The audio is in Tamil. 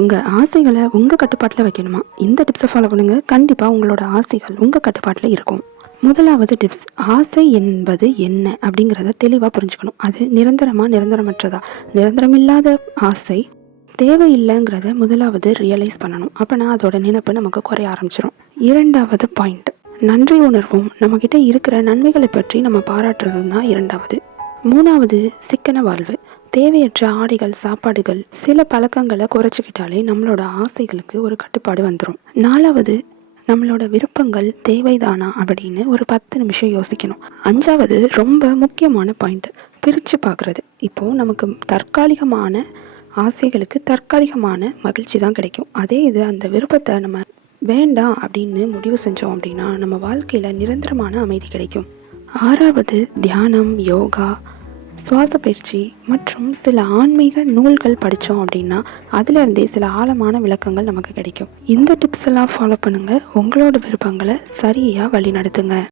உங்கள் ஆசைகளை உங்கள் கட்டுப்பாட்டில் வைக்கணுமா? இந்த டிப்ஸை ஃபாலோ பண்ணுங்கள். கண்டிப்பாக உங்களோட ஆசைகள் உங்கள் கட்டுப்பாட்டில் இருக்கும். முதலாவது டிப்ஸ், ஆசை என்பது என்ன அப்படிங்கிறத தெளிவாக புரிஞ்சுக்கணும். அது நிரந்தரமற்றதா? நிரந்தரமில்லாத ஆசை தேவையில்லைங்கிறத முதலாவது ரியலைஸ் பண்ணணும். அப்போனா அதோட நினைப்பு நமக்கு குறைய ஆரம்பிச்சிடும். இரண்டாவது பாயிண்ட், நன்றி உணர்வும் நம்மக்கிட்ட இருக்கிற நன்மைகளை பற்றி நம்ம பாராட்டுறதும் தான் இரண்டாவது. மூணாவது, சிக்கன வாழ்வு. தேவையற்ற ஆடைகள், சாப்பாடுகள், சில பழக்கங்களை குறைச்சிக்கிட்டாலே நம்மளோட ஆசைகளுக்கு ஒரு கட்டுப்பாடு வந்துடும். நாலாவது, நம்மளோட விருப்பங்கள் தேவைதானா அப்படின்னு ஒரு 10 நிமிஷம் யோசிக்கணும். அஞ்சாவது, ரொம்ப முக்கியமான பாயிண்ட், பிரித்து பார்க்குறது. இப்போது நமக்கு தற்காலிகமான ஆசைகளுக்கு தற்காலிகமான மகிழ்ச்சி தான் கிடைக்கும். அதே இது அந்த விருப்பத்தை நம்ம வேண்டாம் அப்படின்னு முடிவு செஞ்சோம் அப்படின்னா நம்ம வாழ்க்கையில் நிரந்தரமான அமைதி கிடைக்கும். ஆறாவது, தியானம், யோகா, சுவாச பயிற்சி மற்றும் சில ஆன்மீக நூல்கள் படித்தோம் அப்படின்னா அதுலேருந்தே சில ஆழமான விளக்கங்கள் நமக்கு கிடைக்கும். இந்த டிப்ஸ் எல்லாம் ஃபாலோ பண்ணுங்கள். உங்களோட விருப்பங்களை சரியாக வழி நடத்துங்க.